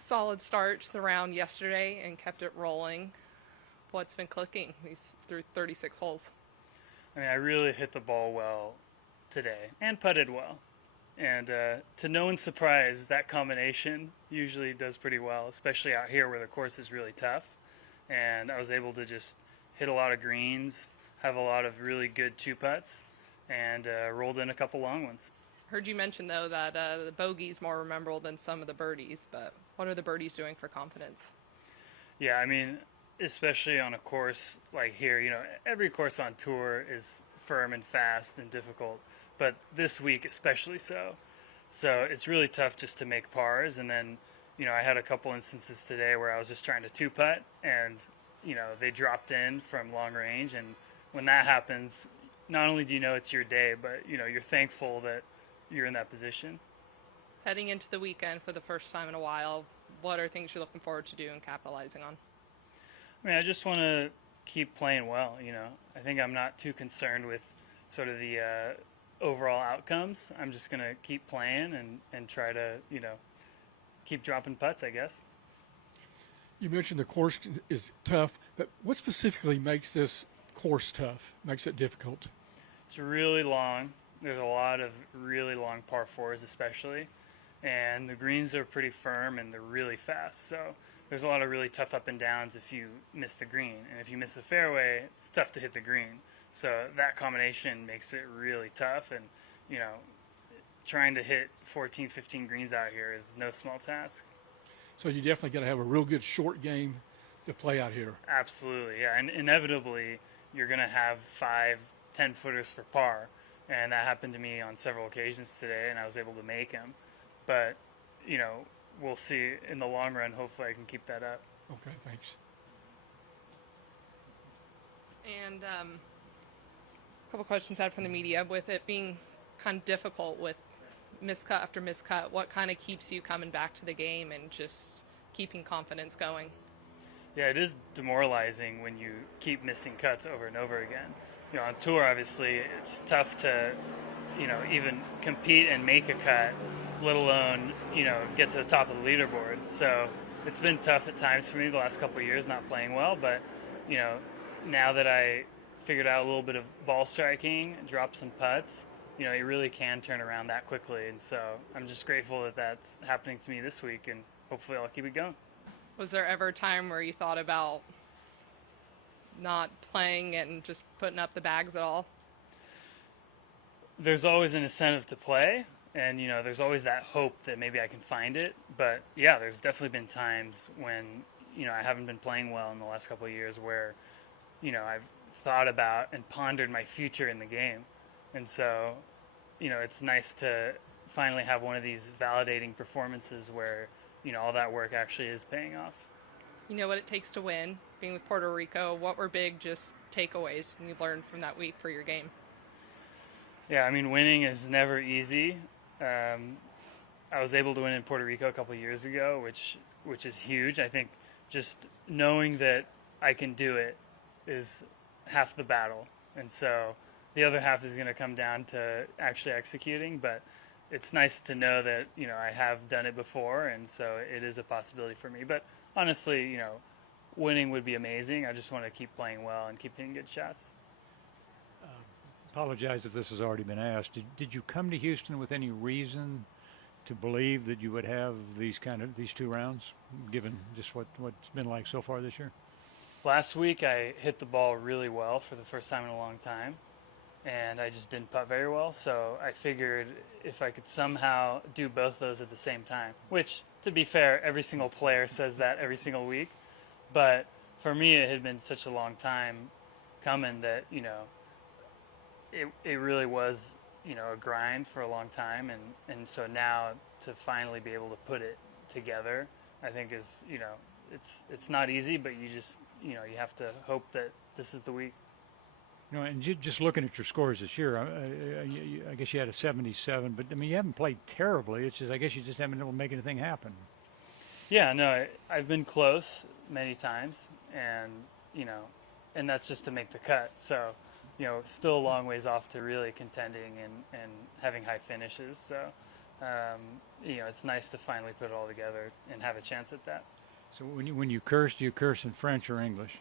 Solid start to the round yesterday and kept it rolling. What's been clicking these through 36 holes? I mean, I really hit the ball well today and putted well. And to no one's surprise, that combination usually does pretty well, especially out here where the course is really tough. And I was able to just hit a lot of greens, have a lot of really good two putts, and rolled in a couple long ones. Heard you mention though that the bogey's more memorable than some of the birdies, but what are the birdies doing for confidence? Yeah, I mean, especially on a course like here, every course on tour is firm and fast and difficult, but this week especially so. So it's really tough just to make pars, and then, I had a couple instances today where I was just trying to two putt, and, they dropped in from long range, and when that happens, not only do you know it's your day, but, you're thankful that you're in that position. Heading into the weekend for the first time in a while, what are things you're looking forward to doing and capitalizing on? I mean, I just want to keep playing well. I think I'm not too concerned with sort of the overall outcomes. I'm just going to keep playing and try to, keep dropping putts, I guess. You mentioned the course is tough, but what specifically makes this course tough, makes it difficult? It's really long. There's a lot of really long par fours especially, and the greens are pretty firm and they're really fast. So there's a lot of really tough up and downs if you miss the green. And if you miss the fairway, it's tough to hit the green. So that combination makes it really tough. And, trying to hit 14, 15 greens out here is no small task. So you definitely got to have a real good short game to play out here. Absolutely, yeah. And inevitably, you're going to have 5, 10 footers for par. And that happened to me on several occasions today, and I was able to make them. But, we'll see in the long run. Hopefully I can keep that up. Okay, thanks. And a couple questions I had from the media. With it being kind of difficult with miscut after miscut, what kind of keeps you coming back to the game and just keeping confidence going? Yeah, it is demoralizing when you keep missing cuts over and over again. On tour, obviously, it's tough to, even compete and make a cut, let alone, get to the top of the leaderboard. So it's been tough at times for me the last couple of years not playing well. But, now that I figured out a little bit of ball striking, drop some putts, it really can turn around that quickly. And so I'm just grateful that that's happening to me this week, and hopefully I'll keep it going. Was there ever a time where you thought about not playing and just putting up the bags at all? There's always an incentive to play, and there's always that hope that maybe I can find it. But yeah, there's definitely been times when I haven't been playing well in the last couple of years where I've thought about and pondered my future in the game. And so it's nice to finally have one of these validating performances where all that work actually is paying off. You know what it takes to win. Being with Puerto Rico, what were big just takeaways you learned from that week for your game? Yeah, I mean, winning is never easy. I was able to win in Puerto Rico a couple of years ago, which is huge. I think just knowing that I can do it is half the battle. And so the other half is going to come down to actually executing. But it's nice to know that, I have done it before, and so it is a possibility for me. But honestly, winning would be amazing. I just want to keep playing well and keep hitting good shots. Apologize if this has already been asked. Did you come to Houston with any reason to believe that you would have these two rounds, given just what's been like so far this year? Last week I hit the ball really well for the first time in a long time, and I just didn't putt very well. So I figured if I could somehow do both those at the same time, which, to be fair, every single player says that every single week. But for me, it had been such a long time coming that, it really was, a grind for a long time. And so now to finally be able to put it together, I think is, it's not easy, but you just, you have to hope that this is the week. And just looking at your scores this year, I guess you had a 77, but I mean, you haven't played terribly. It's just, I guess you just haven't been able to make anything happen. Yeah, no, I've been close many times, and, and that's just to make the cut. So, still a long ways off to really contending and having high finishes. So, It's nice to finally put it all together and have a chance at that. So when you curse, do you curse in French or English?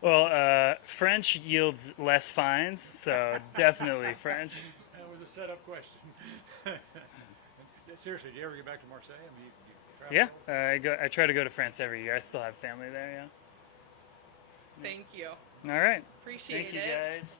Well, French yields less fines, so definitely French. That was a setup question. Seriously, do you ever get back to Marseille? I mean, you travel? Yeah, I try to go to France every year. I still have family there. Yeah. Thank you. All right. Appreciate Thank you it. guys.